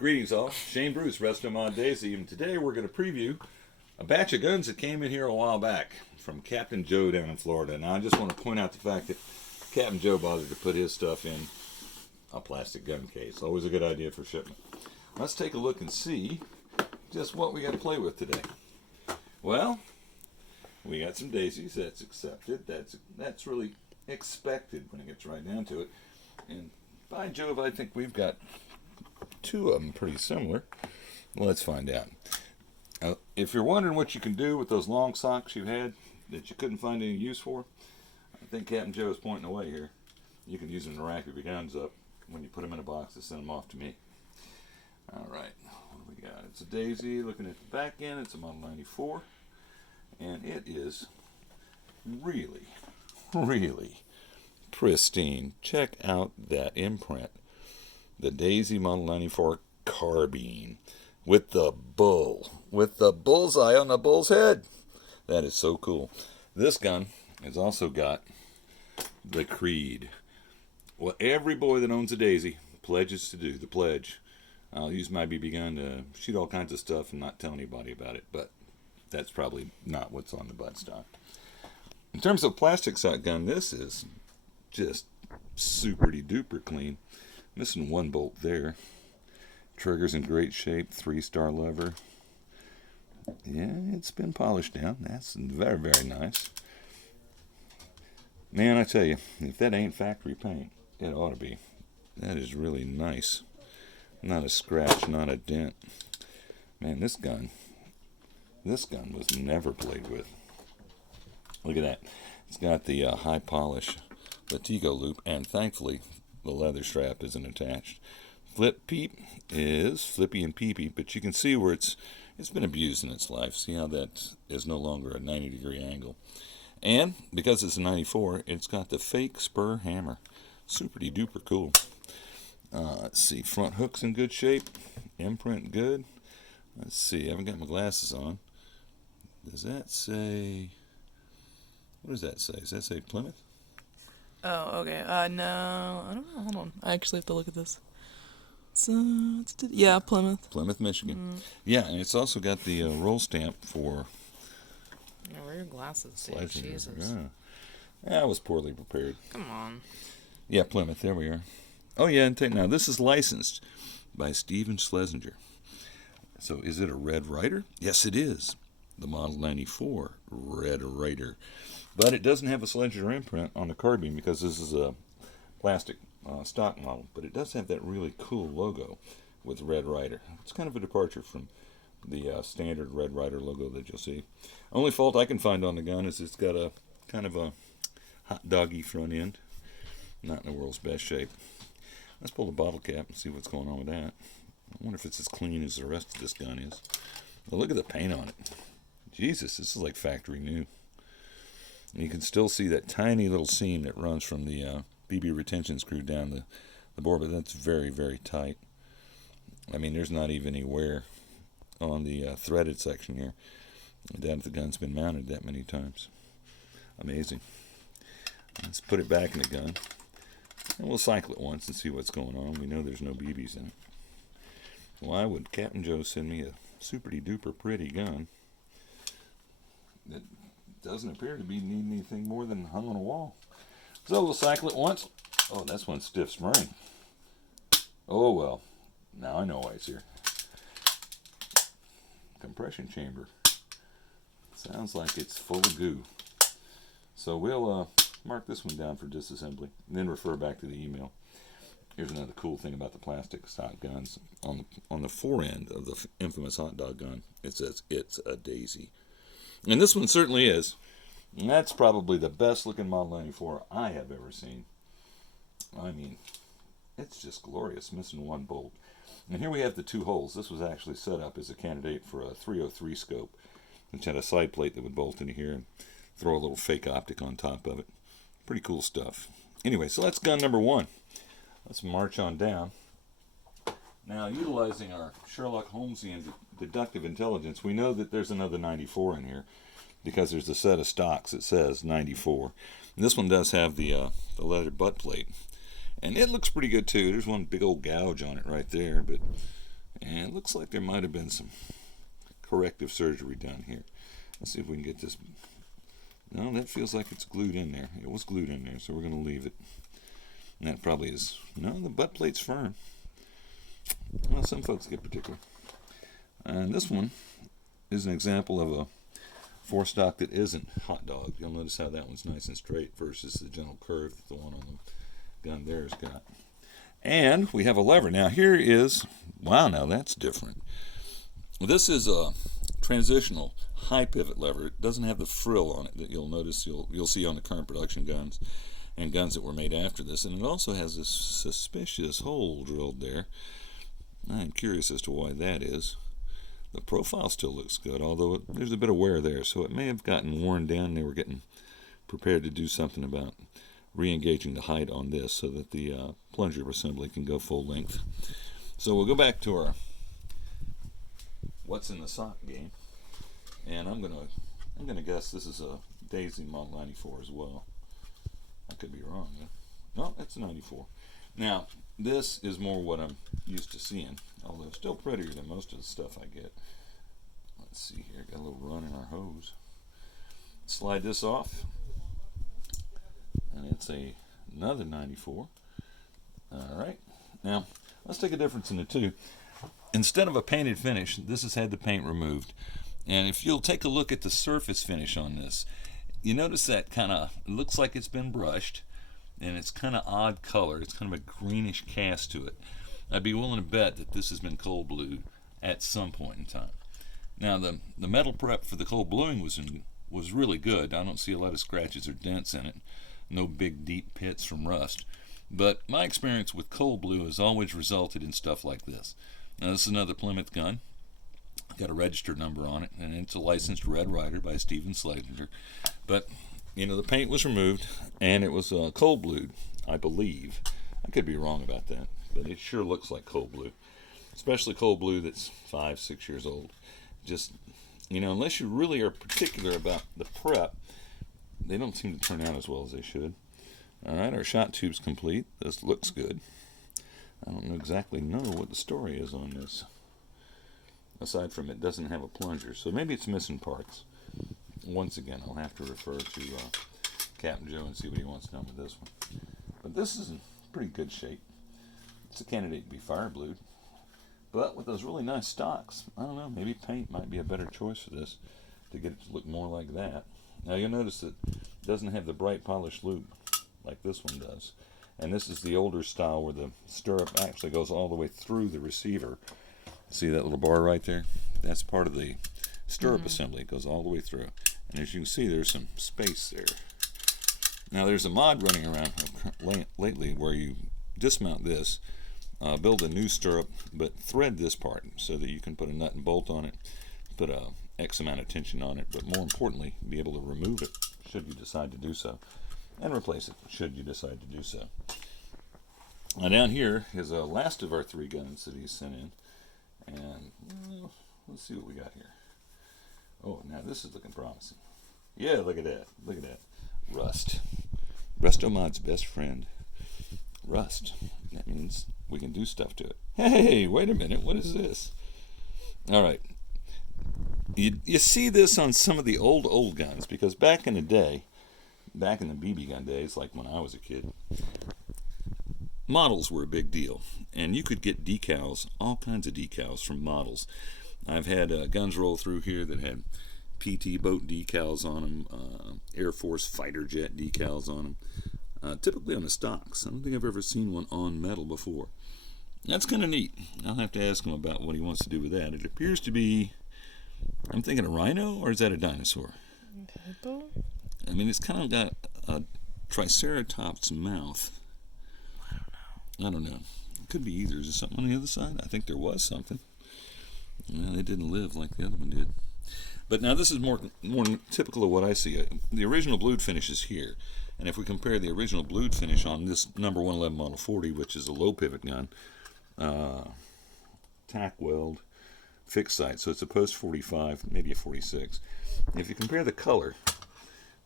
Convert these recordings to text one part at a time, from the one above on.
Greetings all, Shane Bruce, Restomod Daisy, and today we're going to preview a batch of guns that came in here a while back from Captain Joe down in Florida. Now I just want to point out the fact that Captain Joe bothered to put his stuff in a plastic gun case. Always a good idea for shipment. Let's take a look and see just what we got to play with today. Well, we got some daisies, that's accepted, that's really expected when it gets right down to it. And by Jove, I think we've got two of them pretty similar. Let's find out. If you're wondering what you can do with those long socks you had that you couldn't find any use for, I think Captain Joe is pointing the way here. You can use them to rack your guns up when you put them in a box to send them off to me. Alright, what do we got? It's a daisy. Looking at the back end, it's a Model 94. And it is really, really pristine. Check out that imprint. The Daisy Model 94 carbine with the bullseye on the bull's head. That is so cool. This gun has also got the creed. What every boy that owns a Daisy pledges to do, the pledge. I'll use my BB gun to shoot all kinds of stuff and not tell anybody about it, but that's probably not what's on the buttstock. In terms of plastic shotgun, this is just super duper clean. Missing one bolt there. Trigger's in great shape. 3-star lever. Yeah, it's been polished down. That's very, very nice. Man, I tell you, if that ain't factory paint, it ought to be. That is really nice. Not a scratch, not a dent. Man, this gun was never played with. Look at that. It's got the high polish Latigo loop, and thankfully the leather strap isn't attached. Flip peep is flippy and peepy, but you can see where it's been abused in its life. See how that is no longer a 90-degree angle. And because it's a 94, it's got the fake spur hammer. Super duper cool. Let's see, front hook's in good shape. Imprint good. Let's see, I haven't got my glasses on. Does that say, what does that say? Does that say Plymouth? Oh, okay. No, I don't know. Hold on. I actually have to look at this. Yeah, Plymouth. Plymouth, Michigan. Yeah, and it's also got the roll stamp for... Yeah, where are your glasses, dude? Jesus. Yeah, I was poorly prepared. Come on. Yeah, Plymouth. There we are. Oh, yeah, and now this is licensed by Steven Schlesinger. So is it a Red Ryder? Yes, it is. The Model 94 Red Ryder. But it doesn't have a Schlesinger imprint on the carbine because this is a plastic stock model. But it does have that really cool logo with Red Ryder. It's kind of a departure from the standard Red Ryder logo that you'll see. Only fault I can find on the gun is it's got a kind of a hot doggy front end. Not in the world's best shape. Let's pull the bottle cap and see what's going on with that. I wonder if it's as clean as the rest of this gun is. Well, look at the paint on it. Jesus, this is like factory new. And you can still see that tiny little seam that runs from the BB retention screw down the bore, but that's very, very tight. I mean, there's not even any wear on the threaded section here. I doubt if the gun's been mounted that many times. Amazing. Let's put it back in the gun. And we'll cycle it once and see what's going on. We know there's no BBs in it. Why would Captain Joe send me a super duper pretty gun that doesn't appear to be needing anything more than hung on a wall? So we'll cycle it once. Oh, that's one stiff spring. Oh well, now I know why it's here. Compression chamber. Sounds like it's full of goo. So we'll mark this one down for disassembly and then refer back to the email. Here's another cool thing about the plastic stock guns. On the fore end of the infamous hot dog gun, it says it's a Daisy. And this one certainly is. And that's probably the best looking Model 94 I have ever seen. I mean, it's just glorious, missing one bolt. And here we have the two holes. This was actually set up as a candidate for a 303 scope, which had a side plate that would bolt into here and throw a little fake optic on top of it. Pretty cool stuff. Anyway, so that's gun number one. Let's march on down. Now, utilizing our Sherlock Holmesian deductive intelligence, we know that there's another 94 in here because there's a set of stocks that says 94. And this one does have the leather butt plate. And it looks pretty good too. There's one big old gouge on it right there, but And it looks like there might have been some corrective surgery done here. Let's see if we can get this. No, that feels like it's glued in there. It was glued in there, so we're going to leave it. And that probably is. No, the butt plate's firm. Well, some folks get particular. And this one is an example of a forestock that isn't hot dog. You'll notice how that one's nice and straight versus the gentle curve that the one on the gun there has got. And we have a lever. Now here is, wow, now that's different. This is a transitional high pivot lever. It doesn't have the frill on it that you'll notice you'll see on the current production guns and guns that were made after this. And it also has this suspicious hole drilled there. I'm curious as to why that is. The profile still looks good, although there's a bit of wear there, so it may have gotten worn down. They were getting prepared to do something about re-engaging the height on this so that the plunger assembly can go full length. So we'll go back to our what's in the sock game, and I'm gonna guess this is a Daisy Model 94 as well. I could be wrong. No, it's a 94. Now this is more what I'm used to seeing, although still prettier than most of the stuff I get. Let's see here, got a little run in our hose. Slide this off, and it's another 94. All right, now let's take a difference in the two. Instead of a painted finish, this has had the paint removed, and if you'll take a look at the surface finish on this, you notice that kind of looks like it's been brushed, and it's kind of odd color. It's kind of a greenish cast to it. I'd be willing to bet that this has been cold blued at some point in time. Now the metal prep for the cold bluing was really good. I don't see a lot of scratches or dents in it. No big deep pits from rust. But my experience with cold blue has always resulted in stuff like this. Now this is another Plymouth gun. Got a register number on it, and it's a licensed Red Ryder by Stephen Slater. But you know, the paint was removed, and it was cold blued, I believe. I could be wrong about that, but it sure looks like cold blue, especially cold blue that's 5-6 years old. Just, you know, unless you really are particular about the prep, they don't seem to turn out as well as they should. All right, our shot tube's complete. This looks good. I don't exactly know what the story is on this, aside from it doesn't have a plunger, so maybe it's missing parts. Once again, I'll have to refer to Captain Joe and see what he wants done with this one. But this is in pretty good shape. It's a candidate to be fire blued. But with those really nice stocks, I don't know, maybe paint might be a better choice for this to get it to look more like that. Now you'll notice that it doesn't have the bright polished loop like this one does. And this is the older style where the stirrup actually goes all the way through the receiver. See that little bar right there? That's part of the stirrup assembly. It goes all the way through. And as you can see, there's some space there. Now there's a mod running around lately where you dismount this, build a new stirrup, but thread this part so that you can put a nut and bolt on it, put a X amount of tension on it, but more importantly, be able to remove it should you decide to do so, and replace it should you decide to do so. Now down here is the last of our 3 guns that he's sent in, and well, let's see what we got here. Oh, now this is looking promising. Yeah, look at that. Look at that. Rust. Restomod's best friend. Rust. That means we can do stuff to it. Hey, wait a minute. What is this? All right. You see this on some of the old guns, because back in the day, back in the BB gun days, like when I was a kid, models were a big deal. And you could get decals, all kinds of decals from models. I've had guns roll through here that had PT boat decals on them, Air Force fighter jet decals on them, typically on the stocks. I don't think I've ever seen one on metal before. That's kind of neat. I'll have to ask him about what he wants to do with that. It appears to be, I'm thinking a rhino, or is that a dinosaur? Hippo? I mean, it's kind of got a triceratops mouth. I don't know. It could be either. Is there something on the other side? I think there was something. Well, it didn't live like the other one did. But now this is more typical of what I see. The original blued finish is here. And if we compare the original blued finish on this number 111 Model 40, which is a low pivot gun, tack weld, fixed sight, so it's a post 45, maybe a 46. If you compare the color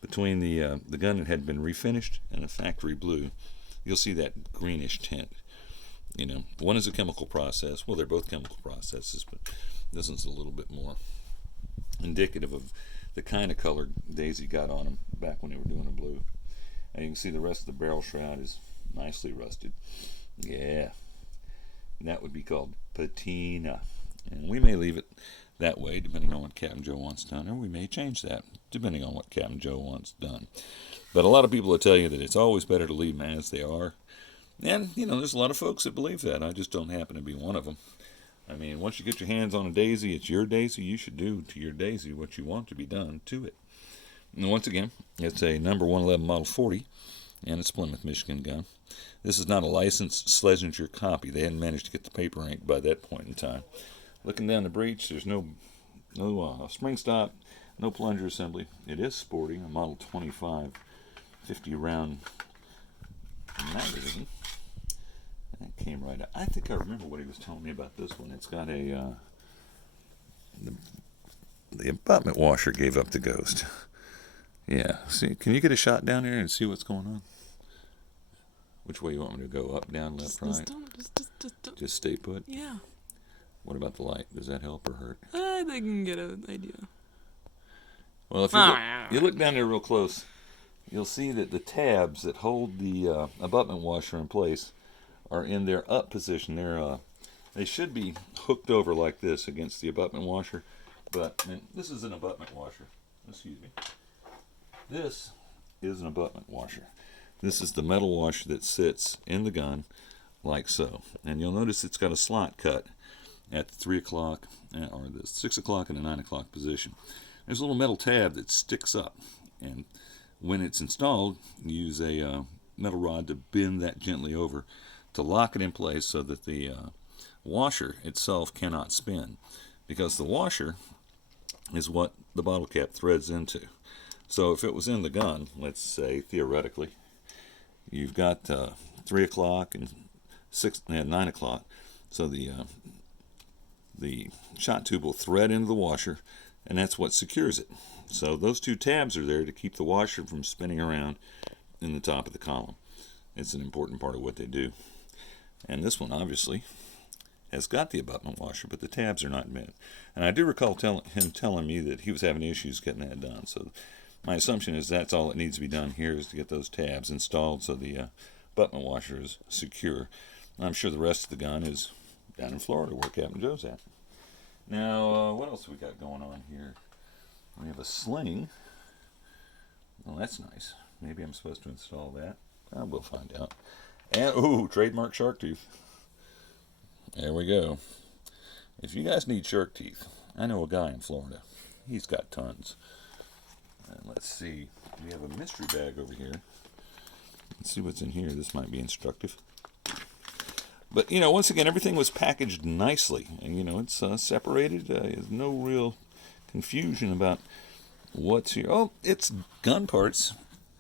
between the gun that had been refinished and a factory blue, you'll see that greenish tint. You know, one is a chemical process. Well, they're both chemical processes, but this one's a little bit more indicative of the kind of color Daisy got on them back when they were doing the blue. And you can see the rest of the barrel shroud is nicely rusted. Yeah, and that would be called patina. And we may leave it that way depending on what Captain Joe wants done, or we may change that depending on what Captain Joe wants done. But a lot of people will tell you that it's always better to leave them as they are. And, you know, there's a lot of folks that believe that. I just don't happen to be one of them. I mean, once you get your hands on a Daisy, it's your Daisy. You should do to your Daisy what you want to be done to it. And once again, it's a number 111 Model 40, and it's Plymouth, Michigan gun. This is not a licensed Schlesinger copy. They hadn't managed to get the paper ink by that point in time. Looking down the breech, there's no spring stop, no plunger assembly. It is sporting a Model 25 50 round magazine. That came right out. I think I remember what he was telling me about this one. It's got a the abutment washer gave up the ghost. Yeah. See, can you get a shot down there and see what's going on? Which way you want me to go? Up, down, left, right? Just stay put? Yeah. What about the light? Does that help or hurt? They can get an idea. Well, if you look down there real close, you'll see that the tabs that hold the abutment washer in place are in their up position. They should be hooked over like this against the abutment washer, but this is an abutment washer. Excuse me. This is an abutment washer. This is the metal washer that sits in the gun like so. And you'll notice it's got a slot cut at the 3 o'clock or the 6 o'clock and the 9 o'clock position. There's a little metal tab that sticks up, and when it's installed, you use a metal rod to bend that gently over to lock it in place so that the washer itself cannot spin, because the washer is what the bottle cap threads into. So if it was in the gun, let's say theoretically, you've got 3 o'clock and 6 and 9 o'clock, so the shot tube will thread into the washer, and that's what secures it. So those two tabs are there to keep the washer from spinning around in the top of the column. It's an important part of what they do. And this one obviously has got the abutment washer, but the tabs are not bent. And I do recall him telling me that he was having issues getting that done. So my assumption is that's all that needs to be done here, is to get those tabs installed so the abutment washer is secure. I'm sure the rest of the gun is down in Florida where Captain Joe's at. Now, what else we got going on here? We have a sling. Well, that's nice. Maybe I'm supposed to install that. We'll find out. And, ooh, trademark shark tooth. There we go. If you guys need shark teeth, I know a guy in Florida. He's got tons. And let's see. We have a mystery bag over here. Let's see what's in here. This might be instructive. But, you know, once again, everything was packaged nicely. And, you know, it's separated. There's no real confusion about what's here. Oh, it's gun parts.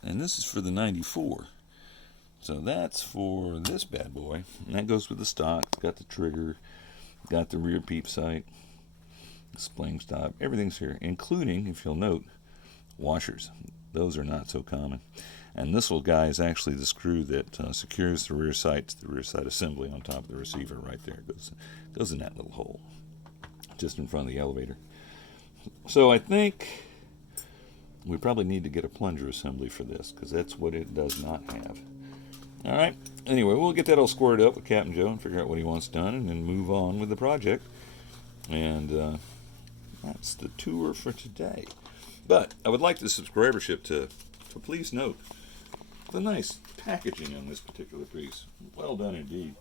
And this is for the 94. So that's for this bad boy. And that goes with the stock. It's got the trigger. Got the rear peep sight. Spring stop. Everything's here. Including, if you'll note, washers. Those are not so common. And this little guy is actually the screw that secures the rear sight to the rear sight assembly on top of the receiver right there. It goes in that little hole just in front of the elevator. So I think we probably need to get a plunger assembly for this, because that's what it does not have. All right. Anyway, we'll get that all squared up with Captain Joe and figure out what he wants done, and then move on with the project. And that's the tour for today. But I would like the subscribership to please note the nice packaging on this particular piece. Well done indeed.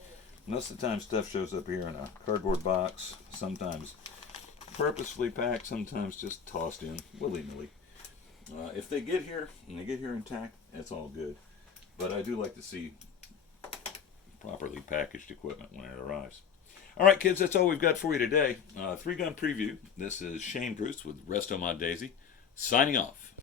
Most of the time stuff shows up here in a cardboard box, sometimes purposefully packed, sometimes just tossed in willy-nilly. If they get here, and they get here intact, that's all good. But I do like to see properly packaged equipment when it arrives. All right, kids, that's all we've got for you today. 3-gun preview. This is Shane Bruce with Restomod Daisy, signing off.